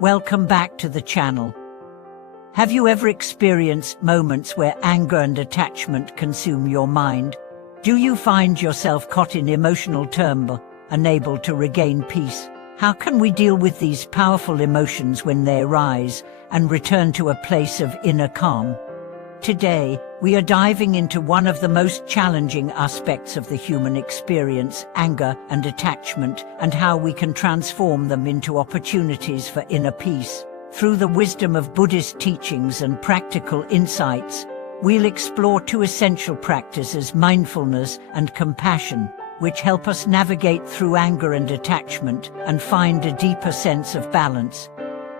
Welcome back to the channel. Have you ever experienced moments where anger and attachment consume your mind? Do you find yourself caught in emotional turmoil, unable to regain peace? How can we deal with these powerful emotions when they arise and return to a place of inner calm? Today, we are diving into one of the most challenging aspects of the human experience, anger and attachment, and how we can transform them into opportunities for inner peace. Through the wisdom of Buddhist teachings and practical insights, we'll explore two essential practices, mindfulness and compassion, which help us navigate through anger and attachment and find a deeper sense of balance.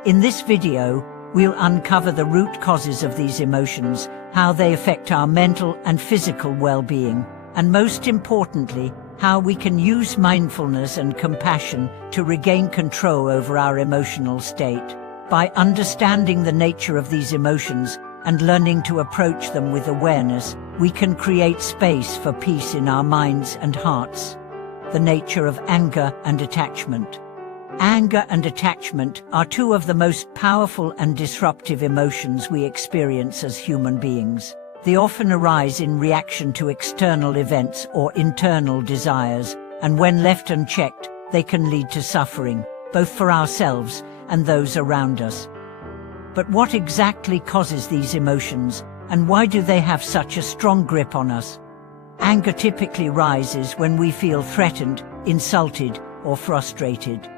In this video, we'll uncover the root causes of these emotions, how they affect our mental and physical well-being, and most importantly, how we can use mindfulness and compassion to regain control over our emotional state. By understanding the nature of these emotions and learning to approach them with awareness, we can create space for peace in our minds and hearts. The nature of anger and attachment. Anger and attachment are two of the most powerful and disruptive emotions we experience as human beings. They often arise in reaction to external events or internal desires, and when left unchecked, they can lead to suffering, both for ourselves and those around us. But what exactly causes these emotions, and why do they have such a strong grip on us? Anger typically rises when we feel threatened, insulted, or frustrated.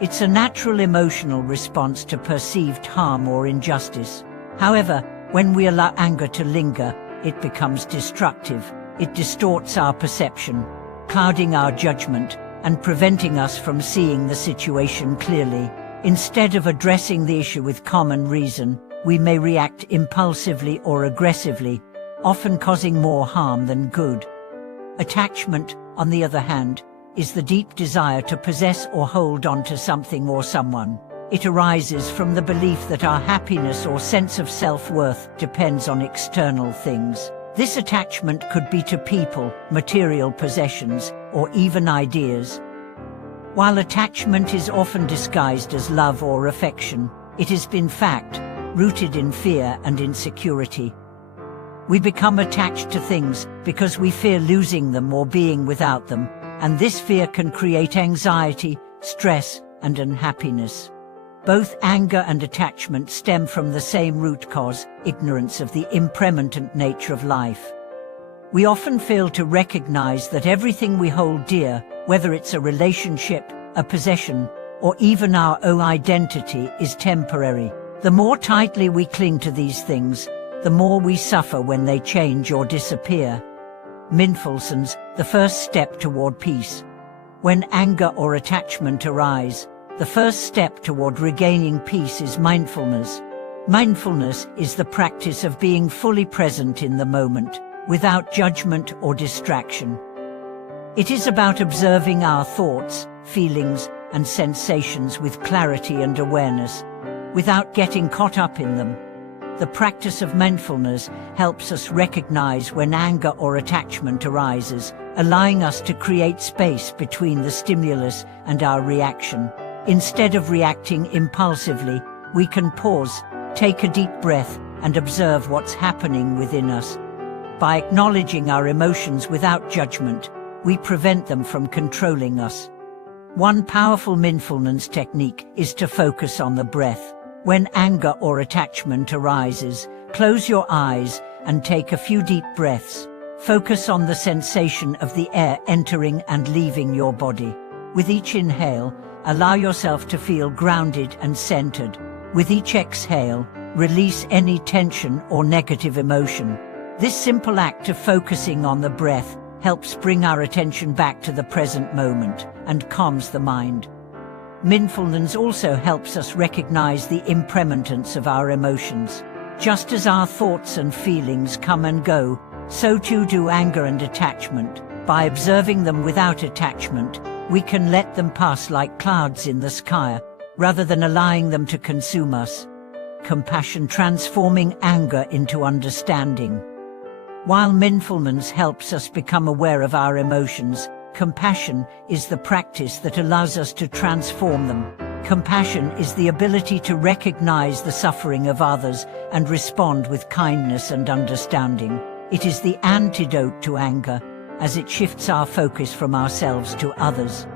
It's a natural emotional response to perceived harm or injustice. However, when we allow anger to linger, it becomes destructive. It distorts our perception, clouding our judgment, and preventing us from seeing the situation clearly. Instead of addressing the issue with common reason, we may react impulsively or aggressively, often causing more harm than good. Attachment, on the other hand, is the deep desire to possess or hold on to something or someone. It arises from the belief that our happiness or sense of self-worth depends on external things. This attachment could be to people, material possessions, or even ideas. While attachment is often disguised as love or affection, it is in fact rooted in fear and insecurity. We become attached to things because we fear losing them or being without them, and this fear can create anxiety, stress, and unhappiness. Both anger and attachment stem from the same root cause, ignorance of the impermanent nature of life. We often fail to recognize that everything we hold dear, whether it's a relationship, a possession, or even our own identity, is temporary. The more tightly we cling to these things, the more we suffer when they change or disappear. Mindfulness, the first step toward peace. When anger or attachment arise, the first step toward regaining peace is mindfulness. Mindfulness is the practice of being fully present in the moment, without judgment or distraction. It is about observing our thoughts, feelings, and sensations with clarity and awareness, without getting caught up in them. The practice of mindfulness helps us recognize when anger or attachment arises, allowing us to create space between the stimulus and our reaction. Instead of reacting impulsively, we can pause, take a deep breath, and observe what's happening within us. By acknowledging our emotions without judgment, we prevent them from controlling us. One powerful mindfulness technique is to focus on the breath. When anger or attachment arises, close your eyes and take a few deep breaths. Focus on the sensation of the air entering and leaving your body. With each inhale, allow yourself to feel grounded and centered. With each exhale, release any tension or negative emotion. This simple act of focusing on the breath helps bring our attention back to the present moment and calms the mind. Mindfulness also helps us recognize the impermanence of our emotions. Just as our thoughts and feelings come and go, so too do anger and attachment. By observing them without attachment, we can let them pass like clouds in the sky, rather than allowing them to consume us. Compassion, transforming anger into understanding. While mindfulness helps us become aware of our emotions, compassion is the practice that allows us to transform them. Compassion is the ability to recognize the suffering of others and respond with kindness and understanding. It is the antidote to anger, as it shifts our focus from ourselves to others.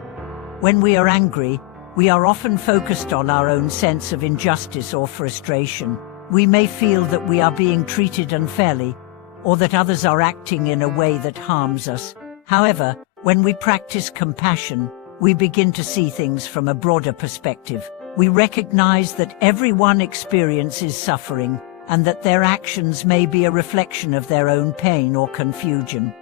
When we are angry, we are often focused on our own sense of injustice or frustration. We may feel that we are being treated unfairly, or that others are acting in a way that harms us. However, when we practice compassion, we begin to see things from a broader perspective. We recognize that everyone experiences suffering, and that their actions may be a reflection of their own pain or confusion.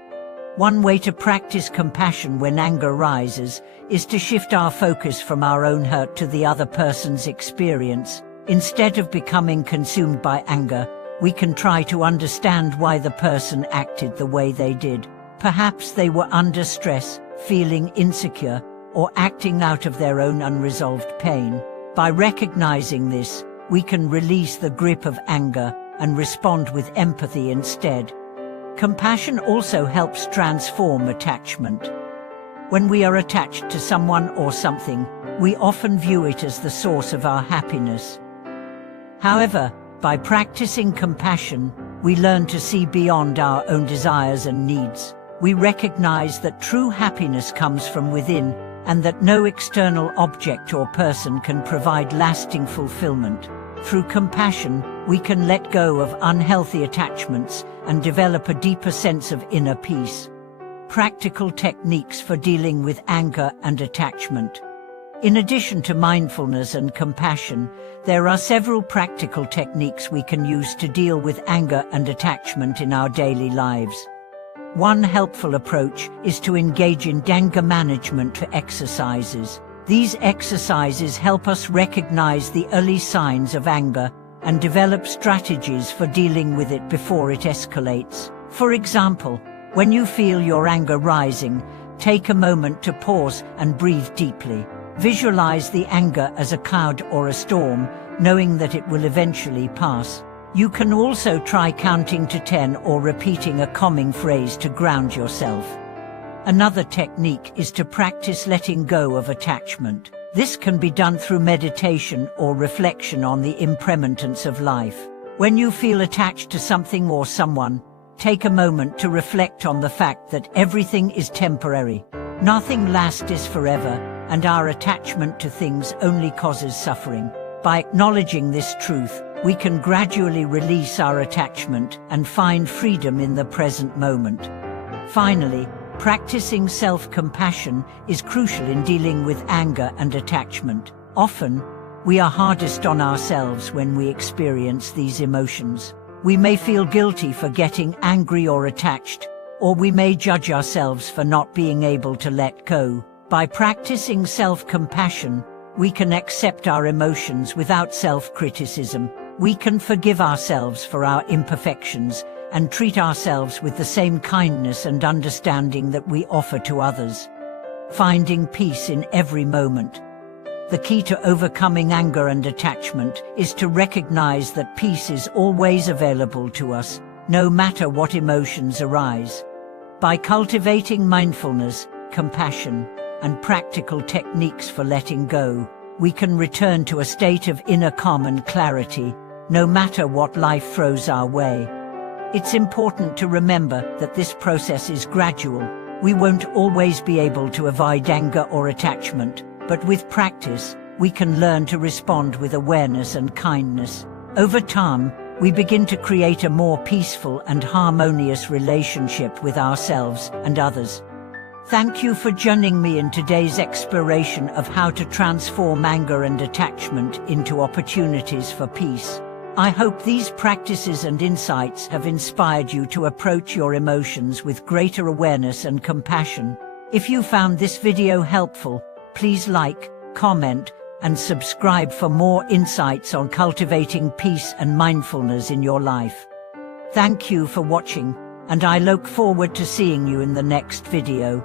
One way to practice compassion when anger rises is to shift our focus from our own hurt to the other person's experience. Instead of becoming consumed by anger, we can try to understand why the person acted the way they did. Perhaps they were under stress, feeling insecure, or acting out of their own unresolved pain. By recognizing this, we can release the grip of anger and respond with empathy instead. Compassion also helps transform attachment. When we are attached to someone or something, we often view it as the source of our happiness. However, by practicing compassion, we learn to see beyond our own desires and needs. We recognize that true happiness comes from within, and that no external object or person can provide lasting fulfillment. Through compassion, we can let go of unhealthy attachments and develop a deeper sense of inner peace. Practical techniques for dealing with anger and attachment. In addition to mindfulness and compassion, there are several practical techniques we can use to deal with anger and attachment in our daily lives. One helpful approach is to engage in anger management exercises. These exercises help us recognize the early signs of anger and develop strategies for dealing with it before it escalates. For example, when you feel your anger rising, take a moment to pause and breathe deeply. Visualize the anger as a cloud or a storm, knowing that it will eventually pass. You can also try counting to 10 or repeating a calming phrase to ground yourself. Another technique is to practice letting go of attachment. This can be done through meditation or reflection on the impermanence of life. When you feel attached to something or someone, take a moment to reflect on the fact that everything is temporary. Nothing lasts forever, and our attachment to things only causes suffering. By acknowledging this truth, we can gradually release our attachment and find freedom in the present moment. Finally, practicing self-compassion is crucial in dealing with anger and attachment. Often, we are hardest on ourselves when we experience these emotions. We may feel guilty for getting angry or attached, or we may judge ourselves for not being able to let go. By practicing self-compassion, we can accept our emotions without self-criticism. We can forgive ourselves for our imperfections and treat ourselves with the same kindness and understanding that we offer to others. Finding peace in every moment. The key to overcoming anger and attachment is to recognize that peace is always available to us, no matter what emotions arise. By cultivating mindfulness, compassion, and practical techniques for letting go, we can return to a state of inner calm and clarity, no matter what life throws our way. It's important to remember that this process is gradual. We won't always be able to avoid anger or attachment, but with practice, we can learn to respond with awareness and kindness. Over time, we begin to create a more peaceful and harmonious relationship with ourselves and others. Thank you for joining me in today's exploration of how to transform anger and attachment into opportunities for peace. I hope these practices and insights have inspired you to approach your emotions with greater awareness and compassion. If you found this video helpful, please like, comment, and subscribe for more insights on cultivating peace and mindfulness in your life. Thank you for watching, and I look forward to seeing you in the next video.